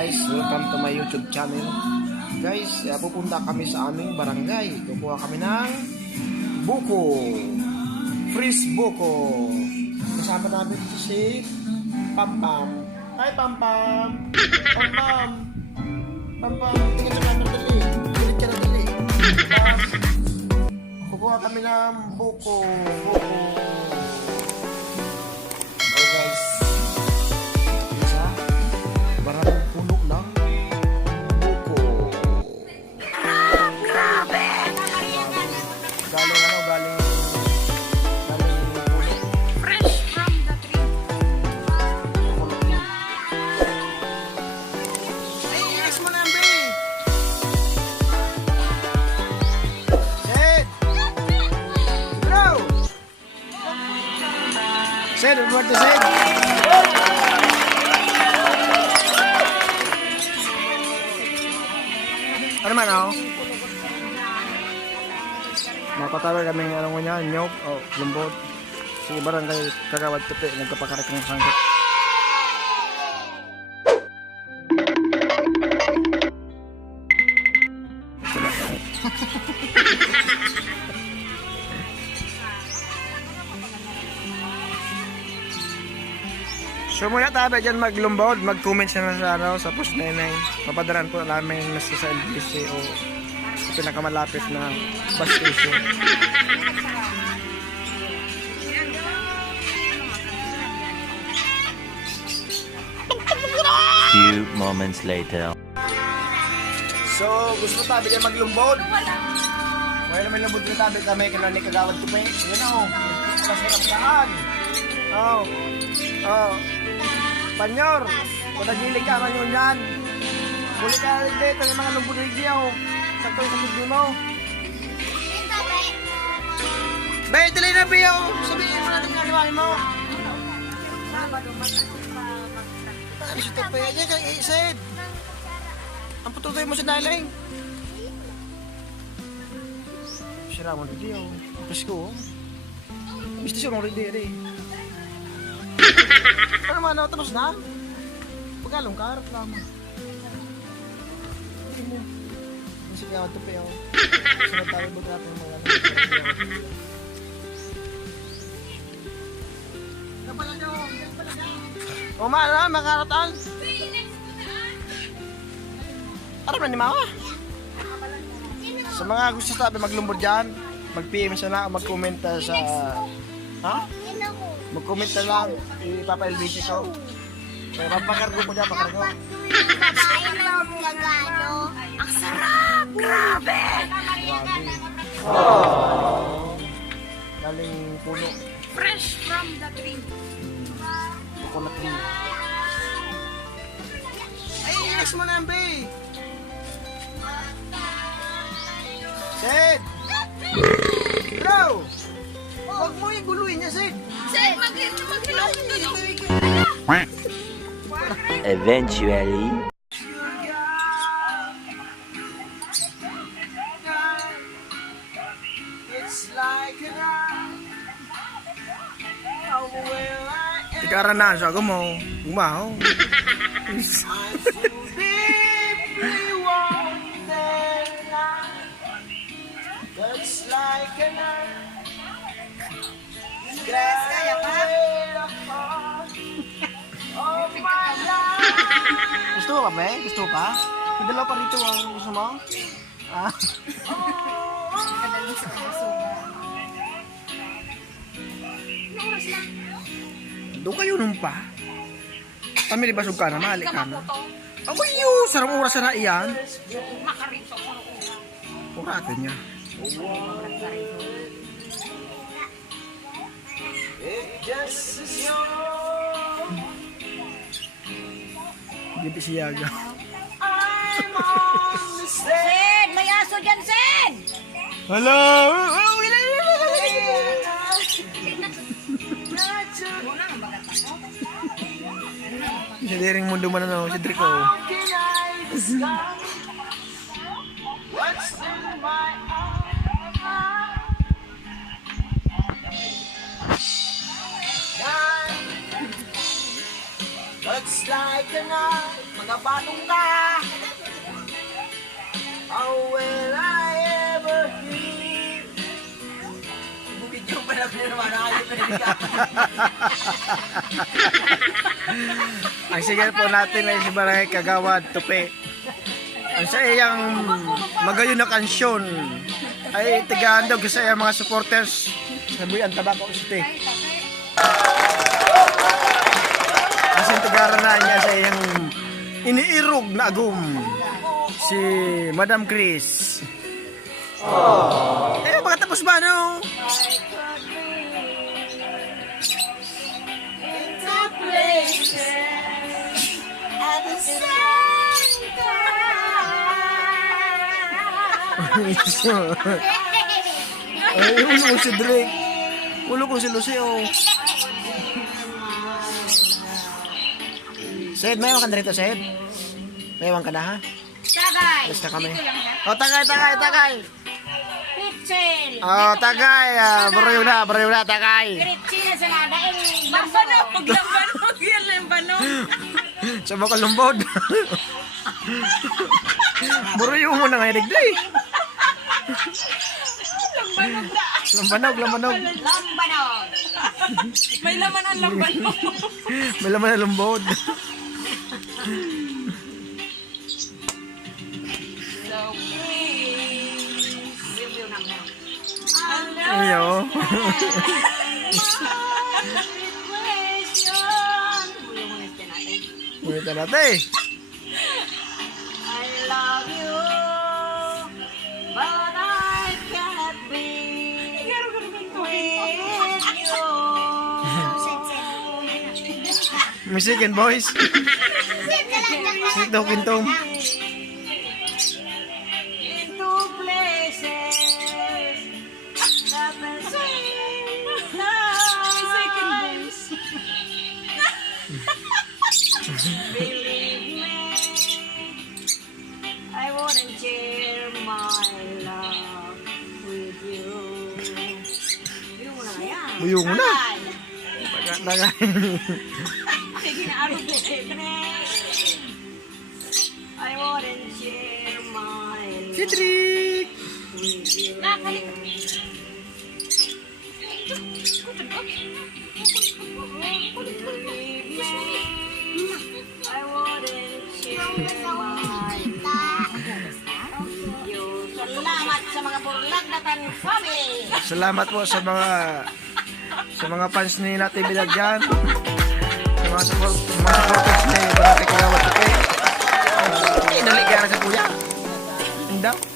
Guys, welcome to my YouTube channel. Guys, pupunta kami sa aming barangay. Kukuha kami ng buko. Fresh buko. Kasama namin si Pampam. Hi Pampam. Pampam. Pampam, tingin sa camera dali. Pilit ka na dali. Kukuha kami ng buko. Okay guys. Isa. Maraming puno ng buko. Grabe! Galing puno. Fresh from the tree. Ay, ilis mo na, Ambe! Sid! Bro! Sid, what to Sid? Ano man ako? Napatawag kaming ano ko niya, nyog, lumbod. Sige, barangay Kagawad Tupi, nagkapakarik ng sangkot. So muna tayo dyan maglumbod, mag-comment na sa post 99. Papadaran po namin nasa sa LBC o sa pinakamalapit na bus station. Few moments later. So gusto tayo dyan maglumbod. Kaya naman lumbod na tayo kami kanani Kagawad Tupi. Yan o, masarap saan. Panyor, kung nagilig ka man yun yan. Muli ka rin dito ng mga lumbod rin diyaw. Sakto sa video mo. Bay, tuloy na biyaw. Sabihin mo natin nga liwain mo. Ano siya tapay aja kay Isid? Ang putol mo sa nailing. Sira mo rin diyaw. Tapos ko. Gusto siya mo rin diyaw. Ano man, tapos na? Pagkalong ka, harap lang. Hindi mo. Kasi Kagawad Tupi ako. Sunod tayo ba natin mga ano? Umana, makaratan. Harap na ni Mama. Sa mga gusto sabi maglumbod dyan, mag-PM siya na, mag-comment sa... Ha? Mag-comment na lang, ipapa-LBC ko. Kaya papakargo ko dyan, pakargo. Ang sarap! Grabe! Galing puno. Fresh from the tree. Coconut tree. Ay, ilis mo na, Ambe! Sid! Bro! Huwag mo iguluhin niya, Sid! Sid, mag-ilong dito. Eventually. Ikaran na siya ko mo. Umaw. Gusto mo ka ba? Gusto ka? Madalaw pa rito ang gusto mo? Ah. Doon kayo nung pa. Pamili basog ka na, mahalik ka na. Abay yun, sarang oras na iyan. Makarito ko. Uratan niya. Hindi siyaga. Sid, may aso dyan, Sid! Hello! Si Dering mundo man ano, si Drico. Looks like a night. Nagkabalong ka. How will I ever keep? Video pa lang naman ayun na Ang sigal po natin ay si Barangay Kagawad, Tupi. Ang sa iyang magayon na kansyon ay tigaandog sa iyang mga supporters sa Buyan Tabako City. Kasi tigaran na niya sa iyang iniirog na agum si Madam Chris. Eh, baka tapos ba no? Ay, ulo ko si Drake. Ulo ko si Lucio. Sed, mayroon ka na rito, Sed? Mayroon ka na, ha? Tagay. Basta kami. Dito lang ha. O, tagay. Pitchel. O, tagay. Barayo na, tagay. Pitchel sa nadaing. Lambanog. Lambanog. Yan lambanog. Sa mga kalumbod. Barayo mo na nga, Digday. Lambanog na. Lambanog. Lambanog. May laman ang lambanog. May laman na lumbod. Review naman. Ayo. Muna natin. I love you, but I can't be with you. Music and boys. Sik daw kintong. Into places that will Believe me, I wouldn't share my love with you. Biro mo na nga yan. Buyong mo na. Ay. Tagay. Sige na, ano po, I wouldn't share my love Cedric. with you. Believe me, I wouldn't share my love with you. Salamat sa mga Burlagdatan family. Salamat po sa mga fans ni Nati Bilagyan. Sa mga supporters ni Barangay Kagawad, Tupi. Inaligyan sa kuya. Hindi.